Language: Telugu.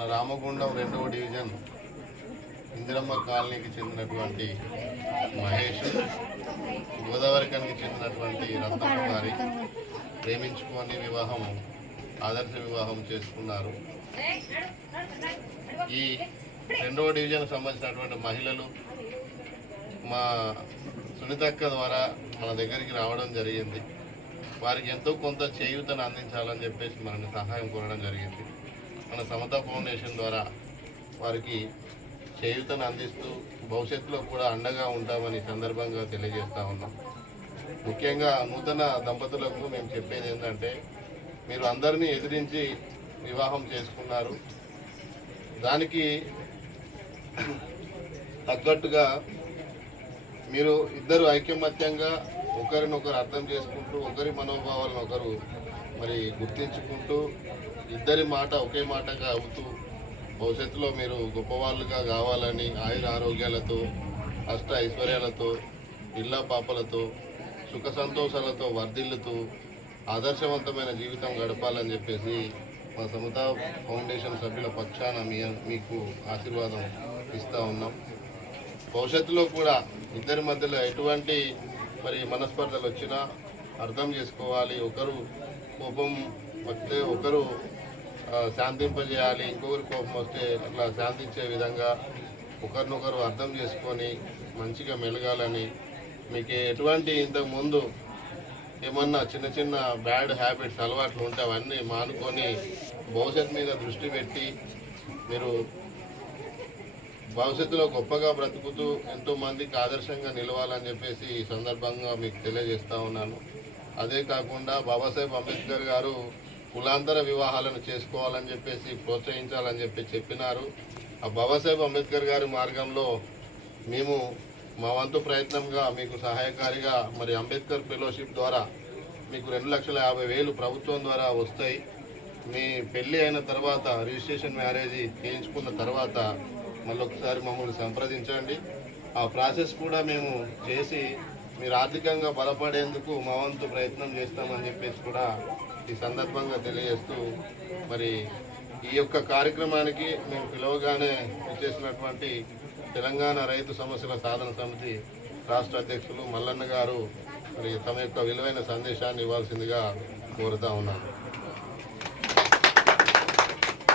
మన రామగుండం రెండవ డివిజన్ ఇందిరమ్మ కాలనీకి చెందినటువంటి మహేష్ గోదావరికానికి చెందినటువంటి రత్నమ్మ గారి ప్రేమించుకొని వివాహం ఆదర్శ వివాహం చేసుకున్నారు. ఈ రెండవ డివిజన్కి సంబంధించినటువంటి మహిళలు మా సునీతక్క ద్వారా మన దగ్గరికి రావడం జరిగింది. వారికి ఎంతో కొంత చేయూతను అందించాలని చెప్పేసి మనని సహాయం కోరడం జరిగింది. మన సమత ఫౌండేషన్ ద్వారా వారికి చేయూతను అందిస్తూ భవిష్యత్తులో కూడా అండగా ఉంటామని సందర్భంగా తెలియజేస్తా ఉన్నాం. ముఖ్యంగా నూతన దంపతులకు మేము చెప్పేది ఏంటంటే మీరు అందరినీ ఎదిరించి వివాహం చేసుకున్నారు. దానికి తగ్గట్టుగా మీరు ఇద్దరు ఐకమత్యంగా ఒకరినొకరు అర్థం చేసుకుంటూ ఒకరి మనోభావాలను ఒకరు మరి గుర్తించుకుంటూ ఇద్దరి మాట ఒకే మాటగా అవుతూ భవిష్యత్తులో మీరు గొప్పవాళ్ళుగా కావాలని ఆయుర ఆరోగ్యాలతో అష్ట ఐశ్వర్యాలతో ఇళ్ళ పాపలతో సుఖ సంతోషాలతో వర్ధిల్లుతూ ఆదర్శవంతమైన జీవితం గడపాలని చెప్పేసి మా సమత ఫౌండేషన్ సభ్యుల పక్షాన మీ మీకు ఆశీర్వాదం ఇస్తూ ఉన్నాం. భవిష్యత్తులో కూడా ఇద్దరి మధ్యలో ఎటువంటి మరి మనస్పర్ధలు వచ్చినా అర్థం చేసుకోవాలి. ఒకరు కోపం వస్తే ఒకరు శాంతింపజేయాలి. ఇంకొకరి కోపం వస్తే అట్లా శాంతించే విధంగా ఒకరినొకరు అర్థం చేసుకొని మంచిగా మెలగాలని మీకు ఎటువంటి ఇంతకుముందు ఏమన్నా చిన్న చిన్న బ్యాడ్ హ్యాబిట్స్ అలవాట్లు ఉంటే అవన్నీ మానుకొని భవిష్యత్తు మీద దృష్టి పెట్టి మీరు భవిష్యత్తులో గొప్పగా బ్రతుకుతూ ఎంతో మందికి ఆదర్శంగా నిలవాలని చెప్పేసి ఈ సందర్భంగా మీకు తెలియజేస్తా ఉన్నాను. అదే కాకుండా బాబాసాహెబ్ అంబేద్కర్ గారు కులాంతర వివాహాలను చేసుకోవాలని చెప్పేసి ప్రోత్సహించాలని చెప్పి చెప్పినారు. ఆ బాబాసాహెబ్ అంబేద్కర్ గారి మార్గంలో మేము మా వంతు ప్రయత్నంగా మీకు సహాయకారిగా మరి అంబేద్కర్ ఫెలోషిప్ ద్వారా మీకు రెండు లక్షల యాభై వేలు ప్రభుత్వం ద్వారా వస్తాయి. మీ పెళ్ళి అయిన తర్వాత రిజిస్ట్రేషన్ మ్యారేజ్ చేయించుకున్న తర్వాత మళ్ళీ ఒకసారి మమ్మల్ని సంప్రదించండి. ఆ ప్రాసెస్ కూడా మేము చేసి మీరు ఆర్థికంగా బలపడేందుకు మా వంతు ప్రయత్నం చేస్తామని చెప్పేసి కూడా ఈ సందర్భంగా తెలియజేస్తూ మరి ఈ యొక్క కార్యక్రమానికి మేము పిలవగానే చేసినటువంటి తెలంగాణ రైతు సమస్యల సాధన సమితి రాష్ట్ర అధ్యక్షులు మల్లన్న గారు మరి తమ యొక్క విలువైన సందేశాన్ని ఇవ్వాల్సిందిగా కోరుతా ఉన్నాను.